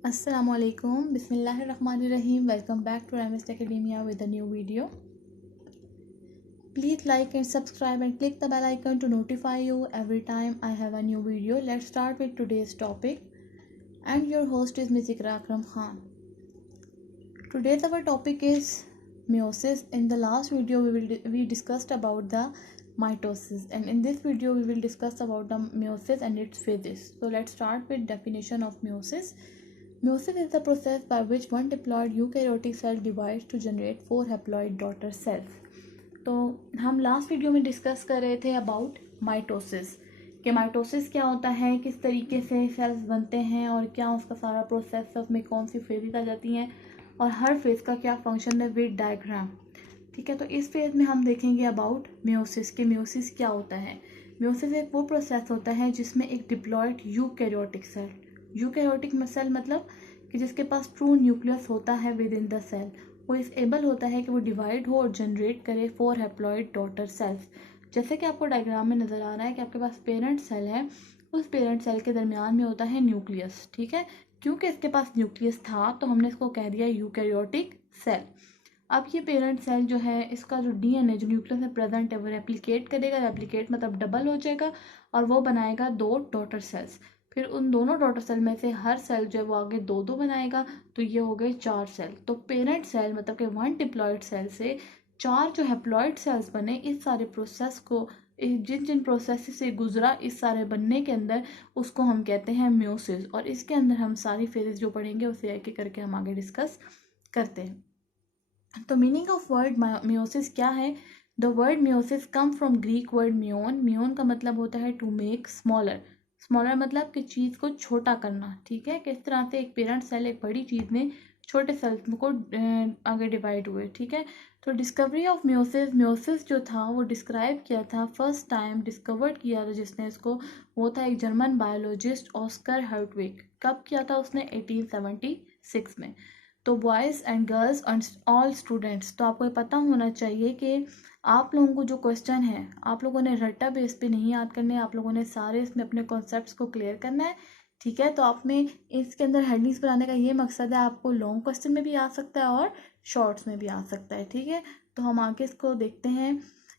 Assalamualaikum, Bismillahirrahmanirrahim. Welcome back to MS Academia with a new video. Please like and subscribe and click the bell icon to notify you every time I have a new video. Let's start with today's topic. And your host is Ms. Iqra Akram Khan. Today's our topic is meiosis. In the last video we discussed about the mitosis, and in this video we will discuss about the meiosis and its phases. So let's start with definition of meiosis. Meiosis is the process by which one diploid eukaryotic cell divides to generate 4 haploid daughter cells. तो हम last video में discuss कर रहे थे about mitosis कि mitosis क्या होता है, किस तरीके से सेल्स बनते हैं और क्या उसका सारा प्रोसेस, उसमें कौन सी फेजेज आ जाती हैं और हर फेज का क्या फंक्शन है विद डायग्राम। ठीक है, तो इस फेज में हम देखेंगे अबाउट मेयोसिस कि मेयोसिस क्या होता है। मेयोसिस एक वो प्रोसेस होता है जिसमें एक डिप्लॉयड यूकैरियोटिक सेल मतलब कि जिसके पास ट्रू न्यूक्लियस होता है विद इन द सेल, वो इस एबल होता है कि वो डिवाइड हो और जनरेट करे 4 हैप्लॉइड डॉटर सेल्स। जैसे कि आपको डायग्राम में नज़र आ रहा है कि आपके पास पेरेंट सेल है, उस पेरेंट सेल के दरमियान में होता है न्यूक्लियस। ठीक है, क्योंकि इसके पास न्यूक्लियस था तो हमने इसको कह दिया यूकैरियोटिक सेल। अब ये पेरेंट सेल जो है, इसका जो डीएनए जो न्यूक्लियस में प्रेजेंट है वो रेप्लिकेट करेगा। रेप्लिकेट मतलब डबल हो जाएगा और वो बनाएगा 2 डॉटर सेल्स। फिर उन दोनों डॉटर सेल में से हर सेल जो है वो आगे 2 बनाएगा, तो ये हो गए 4 सेल। तो पेरेंट सेल मतलब कि 1 डिप्लॉयड सेल से 4 जो हैप्लॉयड सेल्स बने, इस सारे प्रोसेस को, जिन जिन प्रोसेस से गुजरा इस सारे बनने के अंदर, उसको हम कहते हैं मेयोसिस। और इसके अंदर हम सारी फेजेस जो पढ़ेंगे उसे एक एक करके हम आगे डिस्कस करते हैं। तो मीनिंग ऑफ वर्ड मेयोसिस क्या है? The word meiosis come from Greek word meion. Meion का मतलब होता है टू मेक स्मॉलर। स्मॉलर मतलब कि चीज़ को छोटा करना। ठीक है, किस तरह से एक पेरेंट सेल एक बड़ी चीज़ में छोटे सेल्स को आगे डिवाइड हुए। ठीक है, तो डिस्कवरी ऑफ मेयोसिस जो था वो डिस्क्राइब किया था, फर्स्ट टाइम डिस्कवर्ड किया था जिसने इसको, वो था एक जर्मन बायोलॉजिस्ट ऑस्कर हर्टविग। कब किया था उसने? 1876 में। तो boys and girls and all students, तो आपको ये पता होना चाहिए कि आप लोगों को जो क्वेश्चन है आप लोगों ने रट्टा बेस पे नहीं याद करने, आप लोगों ने सारे इसमें अपने कॉन्सेप्ट्स को क्लियर करना है। ठीक है, तो आप में इसके अंदर हेडिंग्स बनाने का ये मकसद है, आपको लॉन्ग क्वेश्चन में भी आ सकता है और शॉर्ट्स में भी आ सकता है। ठीक है, तो हम आगे इसको देखते हैं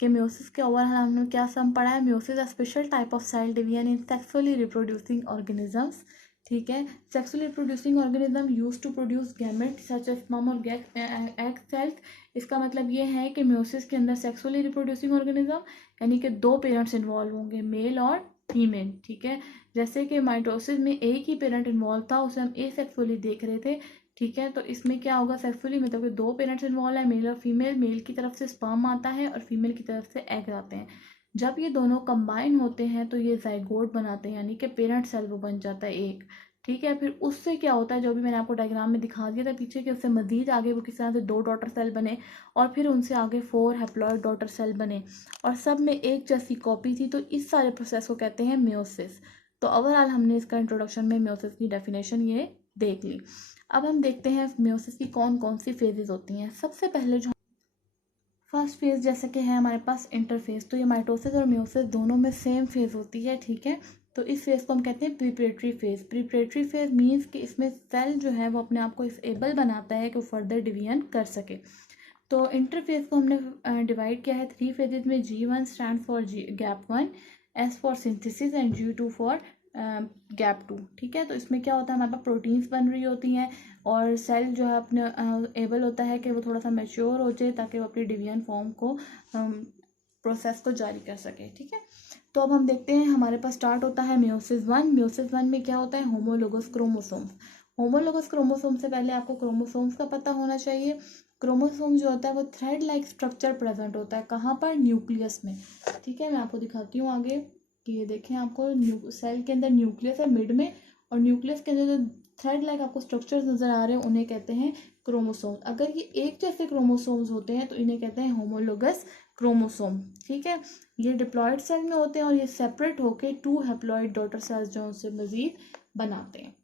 कि मेयोसिस के ओवरऑल हमने क्या सम पढ़ा है। Meiosis a special type of cell division in sexually reproducing organisms. ठीक है, sexually reproducing organism use to produce gamete such as sperm और एग सेल्स। इसका मतलब ये है कि मेयोसिस के अंदर सेक्सुअली रिप्रोड्यूसिंग ऑर्गेनिज्म यानी कि 2 पेरेंट्स इन्वॉल्व होंगे, मेल और फीमेल। ठीक है, जैसे कि माइटोसिस में एक ही पेरेंट इन्वॉल्व था, उसे हम एसेक्सुअली देख रहे थे। ठीक है, तो इसमें क्या होगा? सेक्सुअली मतलब कि 2 पेरेंट्स इन्वॉल्व है, मेल और फीमेल। मेल की तरफ से स्पर्म आता है और फीमेल की तरफ से एग आते हैं। जब ये दोनों कंबाइन होते हैं तो ये जाइगोट बनाते हैं, यानी कि पेरेंट सेल वो बन जाता है एक। ठीक है, फिर उससे क्या होता है, जो भी मैंने आपको डायग्राम में दिखा दिया था पीछे, कि उससे मजीद आगे वो किस तरह से 2 डॉटर सेल बने और फिर उनसे आगे 4 हैप्लॉइड डॉटर सेल बने और सब में एक जैसी कॉपी थी। तो इस सारे प्रोसेस को कहते हैं मेयोसिस। तो ओवरऑल हमने इसका इंट्रोडक्शन में मेयोसिस की डेफिनेशन ये देख ली। अब हम देखते हैं मेयोसिस की कौन कौन सी फेजेस होती हैं। सबसे पहले जो फर्स्ट फेज जैसे कि है हमारे पास इंटरफेज, तो ये माइटोसिस और मेयोसिस दोनों में सेम फेज होती है। ठीक है, तो इस फेज को हम कहते हैं प्रीपरेटरी फेज। प्रीपरेटरी फेज मीन्स कि इसमें सेल जो है वो अपने आप को इस एबल बनाता है कि वो फर्दर डिवीजन कर सके। तो इंटरफेज को हमने डिवाइड किया है 3 फेजेज में। G1 stand for gap 1, S for synthesis and G2 for gap 2। ठीक है, तो इसमें क्या होता है, हमारे पास प्रोटीन्स बन रही होती हैं और सेल जो है अपने एबल होता है कि वो थोड़ा सा मैच्योर हो जाए ताकि वो अपनी डिवीजन फॉर्म को प्रोसेस को जारी कर सके। ठीक है, तो अब हम देखते हैं, हमारे पास स्टार्ट होता है मेयोसिस 1। मेयोसिस 1 में क्या होता है? Homologous chromosomes. होमोलोगस क्रोमोसोम से पहले आपको क्रोमोसोम्स का पता होना चाहिए। क्रोमोसोम जो होता है वो थ्रेड लाइक स्ट्रक्चर प्रेजेंट होता है, कहाँ पर? न्यूक्लियस में। ठीक है, मैं आपको दिखाती हूँ आगे कि ये देखें, आपको सेल के अंदर न्यूक्लियस है मिड में, और न्यूक्लियस के अंदर जो थ्रेड लाइक आपको स्ट्रक्चर्स नजर आ रहे हैं उन्हें कहते हैं क्रोमोसोम। अगर ये एक जैसे क्रोमोसोम्स होते हैं तो इन्हें कहते हैं होमोलोगस क्रोमोसोम। ठीक है, ये डिप्लॉयड सेल में होते हैं और ये सेपरेट होकर 2 हैप्लॉइड डॉटर सेल्स जो उनसे मजीद बनाते हैं।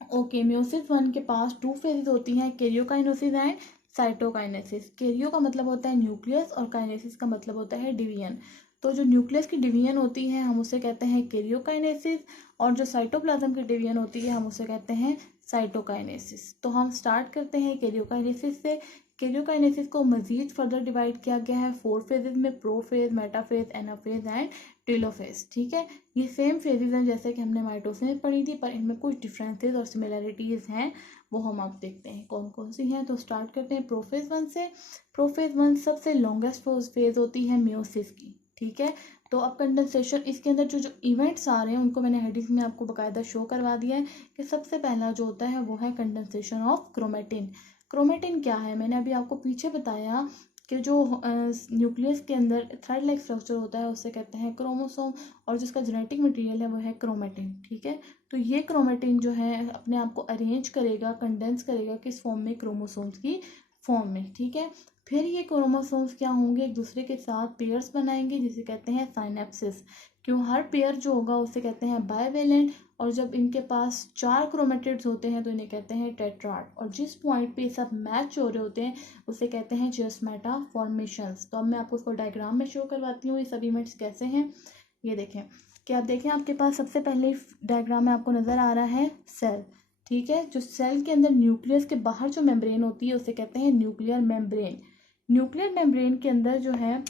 ओके, मेयोसिस 1 के पास 2 फेजेस होती हैं, कैरियोकाइनेसिस एंड साइटोकाइनेसिस। कैरियो का मतलब होता है न्यूक्लियस और काइनेसिस का मतलब होता है डिवीजन। तो जो न्यूक्लियस की डिवीजन होती है हम उसे कहते हैं कैरियोकाइनेसिस, और जो साइटोप्लाज्म की डिवीजन होती है हम उसे कहते हैं साइटोकाइनेसिस। तो हम स्टार्ट करते हैं कैरियोकाइनेसिस से। कैरियोकाइनेसिस को मजीद फर्दर डिवाइड किया गया है 4 फेजेज में, prophase, metaphase, anaphase and telophase. ठीक है, ये सेम फेजेज हैं जैसे कि हमने माइटोसिस में पढ़ी थी, पर इनमें कुछ डिफरेंसेस और सिमिलरिटीज़ हैं, वो हम आप देखते हैं कौन कौन सी हैं। तो स्टार्ट करते हैं प्रोफेज 1 से। प्रोफेज 1 सबसे लॉन्गेस्ट फेज होती है मियोसिस की। ठीक है, तो अब कंडेंसेशन, इसके अंदर जो जो इवेंट्स आ रहे हैं उनको मैंने हेडिंग में आपको बकायदा शो करवा दिया है कि सबसे पहला जो होता है वो है कंडेंसेशन ऑफ क्रोमेटिन। क्रोमेटिन क्या है, मैंने अभी आपको पीछे बताया कि जो न्यूक्लियस के अंदर थ्रेड लाइक स्ट्रक्चर होता है उसे कहते हैं क्रोमोसोम, और जिसका जेनेटिक मटेरियल है वो है क्रोमेटिन। ठीक है, तो ये क्रोमेटिन जो है अपने आप को अरेंज करेगा, कंडेंस करेगा किस फॉर्म में, क्रोमोसोम्स की फॉर्म में। ठीक है, फिर ये क्रोमोसोम्स क्या होंगे, एक दूसरे के साथ पेयर्स बनाएंगे जिसे कहते हैं साइनेप्सिस। क्यों, हर पेयर जो होगा उसे कहते हैं बाइवेलेंट, और जब इनके पास 4 क्रोमेटिड्स होते हैं तो इन्हें कहते हैं टेट्राड, और जिस पॉइंट पे सब मैच हो रहे होते हैं उसे कहते हैं जियोस्मेटा फॉर्मेशंस। तो अब मैं आपको इसको डायग्राम में शो करवाती हूँ ये सब इवेंट्स कैसे हैं। ये देखें कि आप देखें आपके पास सबसे पहले डायग्राम में आपको नज़र आ रहा है सेल। ठीक है, जो सेल के अंदर न्यूक्लियस के बाहर जो मेम्ब्रेन होती है उसे कहते हैं न्यूक्लियर मेम्ब्रेन। न्यूक्लियर मेम्ब्रेन के अंदर जो है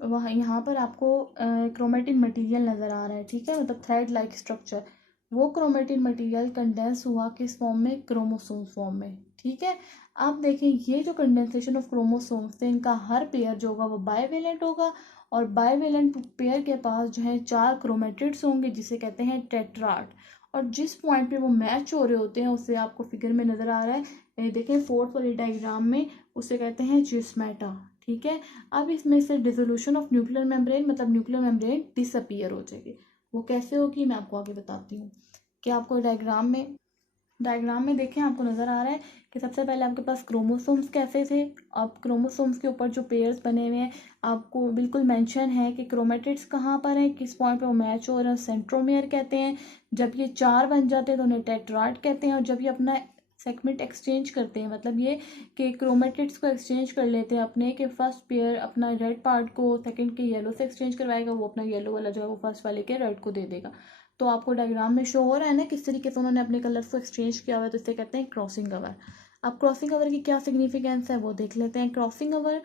वह यहाँ पर आपको क्रोमेटिन मटेरियल नज़र आ रहा है। ठीक है, मतलब थ्रेड लाइक स्ट्रक्चर, वो क्रोमेटिन मटेरियल कंडेंस हुआ किस फॉर्म में, क्रोमोसोम फॉर्म में। ठीक है, आप देखें ये जो कंडेंसेशन ऑफ क्रोमोसोम्स थे इनका हर पेयर जो होगा वो बाइवेलेंट होगा, और बाइवेलेंट पेयर के पास जो है 4 क्रोमेटिड्स होंगे जिसे कहते हैं टेट्राड, और जिस पॉइंट पे वो मैच हो रहे होते हैं उसे आपको फिगर में नज़र आ रहा है, देखें फोर्थ वाली डायग्राम में, उसे कहते हैं जियोस्मेटा। ठीक है, अब इसमें से डिसोल्यूशन ऑफ न्यूक्लियर मेम्ब्रेन, मतलब न्यूक्लियर मेम्ब्रेन डिसअपीयर हो जाएगी। वो कैसे होगी मैं आपको आगे बताती हूँ। कि आपको डायग्राम में देखें आपको नज़र आ रहा है कि सबसे पहले आपके पास क्रोमोसोम्स कैसे थे। अब क्रोमोसोम्स के ऊपर जो पेयर्स बने हुए हैं आपको बिल्कुल मेंशन है कि क्रोमेटिड्स कहाँ पर हैं, किस पॉइंट पे वो मैच हो रहे हैं, सेंट्रोमियर कहते हैं। जब ये 4 बन जाते हैं तो उन्हें टेट्राड कहते हैं, और जब ये अपना सेगमेंट एक्सचेंज करते हैं, मतलब ये कि क्रोमेटिड्स को एक्सचेंज कर लेते हैं अपने, कि फर्स्ट पेयर अपना रेड पार्ट को सेकंड के येलो से एक्सचेंज करवाएगा, वो अपना येलो वाला जो है वो फर्स्ट वाले के रेड को दे देगा। तो आपको डायग्राम में शो हो रहा है ना किस तरीके से उन्होंने अपने कलर्स को एक्सचेंज किया हुआ है, तो इसे कहते हैं क्रॉसिंग ओवर। अब क्रॉसिंग ओवर की क्या सिग्निफिकेंस है वो देख लेते हैं। क्रॉसिंग ओवर,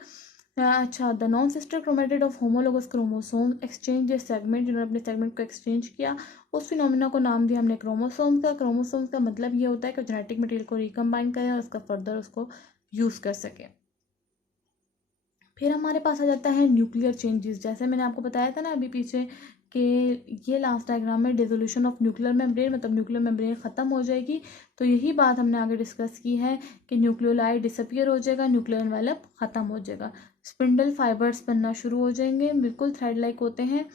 अच्छा, the non sister chromatid of homologous chromosome exchange segment, जिन्होंने अपने सेगमेंट को एक्सचेंज किया, उस फिनोमिना को नाम दिया हमने क्रोमोसोम का। क्रोमोसोम का मतलब ये होता है कि जेनेटिक मटेरियल को रिकम्बाइन करें और उसका फर्दर उसको यूज़ कर सके। फिर हमारे पास आ जाता है न्यूक्लियर चेंजेस, जैसे मैंने आपको बताया था ना अभी पीछे कि ये लास्ट डायग्राम में डिसोल्यूशन ऑफ न्यूक्लियर मेम्ब्रेन, मतलब न्यूक्लियर मेम्ब्रेन ख़त्म हो जाएगी। तो यही बात हमने आगे डिस्कस की है कि न्यूक्लियोलाइड डिसअपियर हो जाएगा, न्यूक्लियर एनवेलप ख़त्म हो जाएगा, स्पिंडल फाइबर्स बनना शुरू हो जाएंगे, बिल्कुल थ्रेड लाइक होते हैं।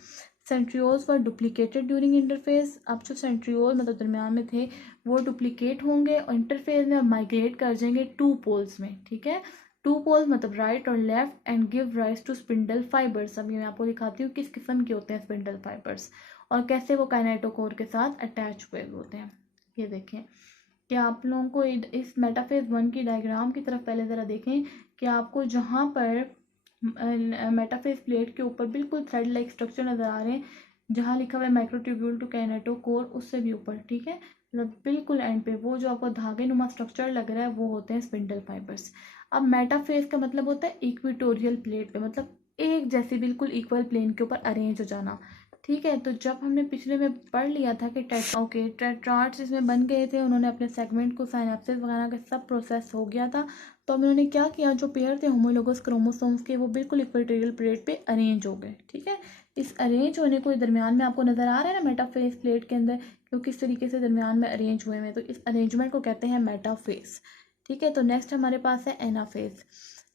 सेंट्रियोल्स वर डुप्लीकेटेड ड्यूरिंग इंटरफेस, अब जो सेंट्रियोल मतलब दरमियान में थे वो डुप्लीकेट होंगे और इंटरफेस में माइग्रेट कर जाएंगे 2 पोल्स में। ठीक है, 2 पोल्स मतलब राइट और left, and give rise to spindle fibres. अब ये मैं आपको दिखाती हूँ किस किस्म के होते हैं स्पिंडल फाइबर्स और कैसे वो काइनेटोकोर के साथ अटैच हुए होते हैं। ये देखें कि आप लोगों को इस मेटाफेज 1 की डायग्राम की तरफ पहले ज़रा देखें कि आपको जहाँ पर मेटाफेज प्लेट के ऊपर बिल्कुल थ्रेड लाइक स्ट्रक्चर नज़र आ रहे हैं, जहाँ लिखा हुआ है माइक्रोट्यूब्यूल टू काइनेटोकोर, उससे भी ऊपर। ठीक है, मतलब बिल्कुल एंड पे वो जो आपको धागे नुमा स्ट्रक्चर लग रहा है वो होते हैं स्पिंडल फाइबर्स। अब मेटाफेज का मतलब होता है इक्वेटोरियल प्लेट पे, मतलब एक जैसे बिल्कुल इक्वल प्लेन के ऊपर अरेंज हो जाना। ठीक है, तो जब हमने पिछले में पढ़ लिया था कि टेट्राड्स इसमें बन गए थे, उन्होंने अपने सेगमेंट को साइनेप्सिस वगैरह का सब प्रोसेस हो गया था, तो अब उन्होंने क्या किया, जो पेयर थे होमोलोगस क्रोमोसोम्स के वो बिल्कुल इक्वेटोरियल प्लेट पे अरेंज हो गए। ठीक है, इस अरेंज होने को दरमियान में आपको नज़र आ रहा है ना मेटाफेज प्लेट के अंदर, क्यों किस तरीके से दरमियान में अरेंज हुए हैं, तो इस अरेंजमेंट को कहते हैं मेटाफेज। ठीक है, तो नेक्स्ट हमारे पास है एनाफेज।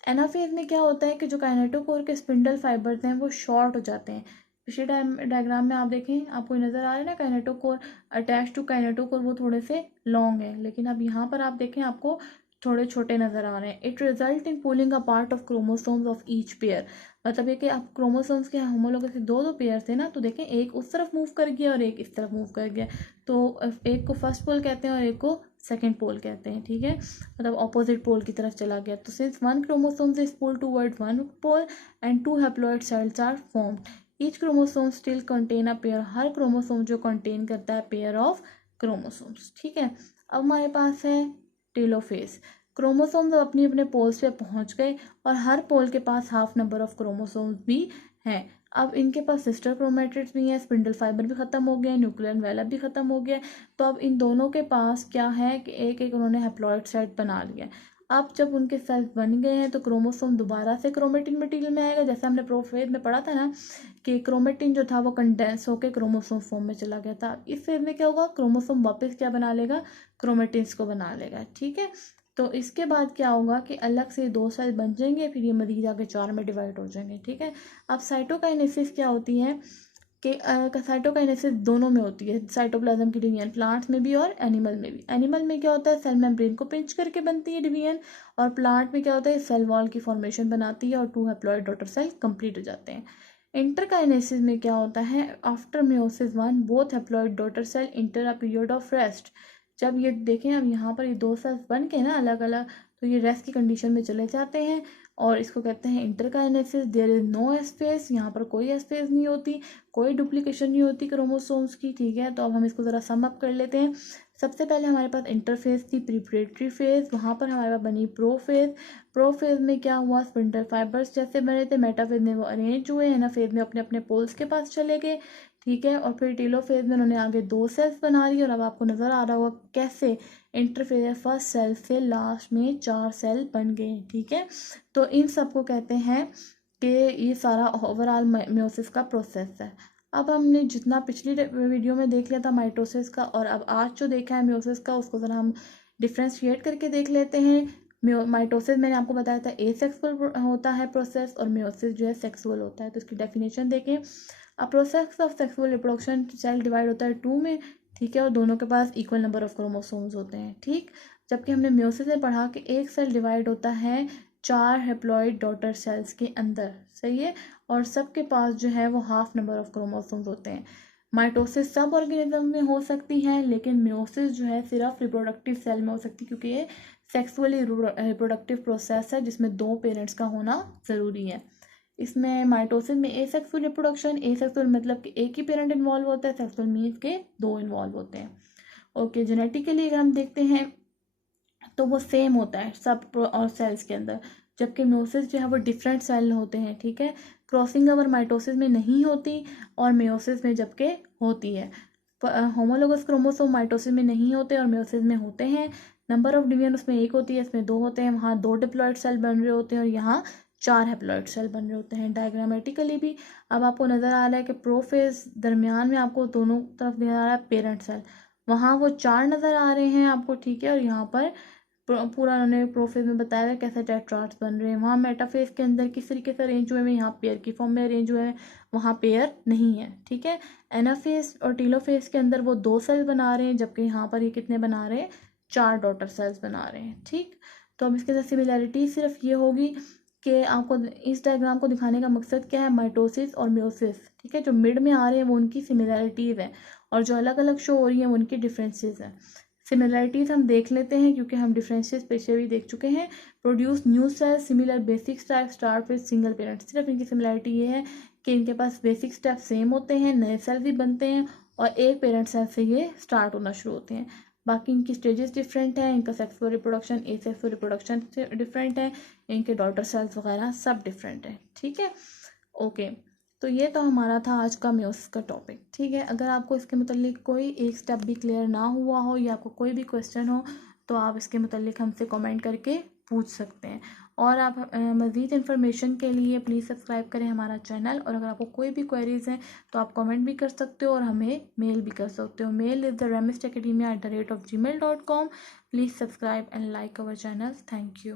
एनाफेज में क्या होता है कि जो काइनेटोकोर के स्पिंडल फाइबर्स हैं वो शॉर्ट हो जाते हैं। पिछले डायग्राम में आप देखें आपको नज़र आ रहा है ना काइनेटोकोर अटैच टू काइनेटोकोर वो थोड़े से लॉन्ग है, लेकिन अब यहाँ पर आप देखें आपको थोड़े छोटे नज़र आ रहे हैं। It result in pulling a part of chromosomes of each pair, मतलब ये कि आप क्रोमोसोम्स के होमोलोगस के 2 पेयर थे ना, तो देखें एक उस तरफ मूव कर गया और एक इस तरफ मूव कर गया, तो एक को फर्स्ट पोल कहते हैं और एक को सेकेंड पोल कहते हैं। ठीक है, मतलब ऑपोजिट पोल की तरफ चला गया। तो since 1 chromosomes is pull toward 1 pole and 2 haploid cells are formed, each chromosome still contain a pair, हर क्रोमोसोम जो कंटेन करता है पेयर ऑफ क्रोमोसोम्स, ठीक है। अब हमारे पास है टेलोफेज। क्रोमोसोम्स अपने अपने पोल्स पे पहुंच गए और हर पोल के पास हाफ नंबर ऑफ क्रोमोसोम्स भी हैं। अब इनके पास सिस्टर क्रोमेटिड्स भी हैं, स्पिंडल फाइबर भी खत्म हो गया, न्यूक्लियर एनवेलप भी खत्म हो गया। तो अब इन दोनों के पास क्या है कि एक एक उन्होंने हैप्लॉइड सेट बना लिया। अब जब उनके सेल्स बन गए हैं तो क्रोमोसोम दोबारा से क्रोमेटिन मटेरियल में आएगा। जैसे हमने प्रोफेज में पढ़ा था ना कि क्रोमेटिन जो था वो कंडेंस होकर क्रोमोसोम फॉर्म में चला गया था। इस फेज में क्या होगा, क्रोमोसोम वापस क्या बना लेगा, क्रोमेटिन्स को बना लेगा, ठीक है। तो इसके बाद क्या होगा कि अलग से दो सेल बन जाएंगे, फिर ये मजीद आगे 4 में डिवाइड हो जाएंगे, ठीक है। अब साइटोकाइनेसिस क्या होती है कि साइटोकाइनेसिस दोनों में होती है, साइटोप्लाज्म की डिवीजन प्लांट्स में भी और एनिमल में भी। एनिमल में क्या होता है, सेल मेम्ब्रेन को पिंच करके बनती है डिवीजन, और प्लांट में क्या होता है, सेल वॉल की फॉर्मेशन बनाती है और 2 हैप्लॉइड डॉटर सेल कंप्लीट हो जाते हैं। इंटरकाइनेसिस में क्या होता है, after meiosis 1 both haploid daughter cell enter a period of rest. जब ये देखें, अब यहाँ पर ये दो सेल्स बन के ना अलग अलग, तो ये रेस्ट की कंडीशन में चले जाते हैं और इसको कहते हैं interkinesis. There is no space, यहाँ पर कोई स्पेस नहीं होती, कोई डुप्लीकेशन नहीं होती क्रोमोसोम्स की, ठीक है। तो अब हम इसको ज़रा सम अप कर लेते हैं। सबसे पहले हमारे पास इंटरफेज थी, प्रिपरेटरी फेज, वहाँ पर हमारे पास बनी प्रोफेज। प्रोफेज में क्या हुआ, स्पिंडल फाइबर्स जैसे बने थे, मेटाफेज में वो अरेंज हुए, एनाफेज में अपने अपने पोल्स के पास चले गए, ठीक है। और फिर टेलोफेज में उन्होंने आगे 2 सेल्स बना ली, और अब आपको नज़र आ रहा होगा कैसे इंटरफेज फर्स्ट सेल से लास्ट में 4 सेल बन गए, ठीक है। तो इन सब को कहते हैं कि ये सारा ओवरऑल मेयोसिस का प्रोसेस है। अब हमने जितना पिछली वीडियो में देख लिया था माइटोसिस का, और अब आज जो देखा है मेयोसिस का, उसको ज़रा हम डिफ्रेंशिएट करके देख लेते हैं। माइटोसिस मैंने आपको बताया था एसेक्सुअल होता है प्रोसेस, और मेयोसिस जो है सेक्सुअल होता है। तो इसकी डेफिनेशन देखें, a process of sexual reproduction, cell divide होता है 2 में, ठीक है, और दोनों के पास इक्वल नंबर ऑफ क्रोमोसोम्स होते हैं, ठीक। जबकि हमने मेयोसिस में पढ़ा कि एक सेल डिवाइड होता है 4 हैप्लॉइड डॉटर सेल्स के अंदर, सही है, और सबके पास जो है वो हाफ नंबर ऑफ क्रोमोसोम्स होते हैं। माइटोसिस सब ऑर्गेनिज्म में हो सकती है, लेकिन मेयोसिस जो है सिर्फ रिप्रोडक्टिव सेल में हो सकती है, क्योंकि ये सेक्सुअली रिप्रोडक्टिव प्रोसेस है जिसमें 2 पेरेंट्स का होना ज़रूरी है। इसमें माइटोसिस में एसेक्सुअल रिप्रोडक्शन, एसेक्सुअल मतलब कि एक ही पेरेंट इन्वॉल्व होता है, सेक्सुअल मीन्स के 2 इन्वॉल्व होते हैं। ओके, जेनेटिकली अगर हम देखते हैं तो वो सेम होता है सब और सेल्स के अंदर, जबकि मेयोसिस जो है वो डिफरेंट सेल होते हैं, ठीक है। क्रॉसिंग ओवर माइटोसिस में नहीं होती और मेयोसिस में जबकि होती है। होमोलोगस क्रोमोसोम माइटोसिस में नहीं होते और मेयोसिस में होते हैं। नंबर ऑफ डिवीजन उसमें 1 होती है, इसमें 2 होते हैं। वहाँ 2 डिप्लॉइड सेल बन रहे होते हैं और यहाँ 4 हैप्लॉइड सेल बन रहे होते हैं डायग्रामेटिकली भी। अब आपको नज़र आ रहा है कि प्रोफेज दरमियान में आपको दोनों तरफ नज़र आ रहा है पेरेंट सेल, वहाँ वो 4 नज़र आ रहे हैं आपको, ठीक है। और यहाँ पर पूरा उन्होंने प्रोफेज में बताया है कैसे टेट्राड्स बन रहे हैं। वहाँ मेटाफेज के अंदर किस तरीके से अरेंज हुए हैं, यहाँ पेयर की फॉर्म में अरेंज हुए हैं, वहाँ पेयर नहीं है, ठीक है। एनाफेज और टीलोफेज के अंदर वो 2 सेल बना रहे हैं, जबकि यहाँ पर ये कितने बना रहे हैं, 4 डॉटर सेल्स बना रहे हैं, ठीक। तो अब इसके अंदर सिमिलैरिटी सिर्फ ये होगी कि आपको इस डायग्राम को दिखाने का मकसद क्या है, माइटोसिस और मेयोसिस, ठीक है। जो मिड में आ रहे हैं वो उनकी सिमिलैरिटीज़ हैं, और जो अलग अलग शो हो रही हैं वो उनकी डिफरेंसेस हैं। सिमिलरिटीज़ हम देख लेते हैं क्योंकि हम डिफरेंसेस पीछे भी देख चुके हैं। Produce new cell similar basic step start with single parent, सिर्फ इनकी सिमिलरिटी ये है कि इनके पास बेसिक स्टेप सेम होते हैं, नए सेल भी बनते हैं और एक पेरेंट सेल से ये स्टार्ट होना शुरू होते हैं। बाकी इनकी स्टेजेस डिफरेंट है, इनका सेक्सुअल रिप्रोडक्शन एसेक्सुअल रिप्रोडक्शन से डिफरेंट है, इनके डॉटर सेल्स वगैरह सब डिफरेंट है, ठीक है। ओके, तो ये तो हमारा था आज का मेयोसिस का टॉपिक, ठीक है। अगर आपको इसके मुतालिक कोई एक स्टेप भी क्लियर ना हुआ हो या आपको कोई भी क्वेश्चन हो तो आप इसके मुतालिक हमसे कमेंट करके पूछ सकते हैं। और आप मज़ीद इन्फॉर्मेशन के लिए प्लीज़ सब्सक्राइब करें हमारा चैनल, और अगर आपको कोई भी क्वेरीज़ हैं तो आप कमेंट भी कर सकते हो और हमें मेल भी कर सकते हो। Mail is theramistacademia@gmail.com। Please subscribe and like our channel. Thank you.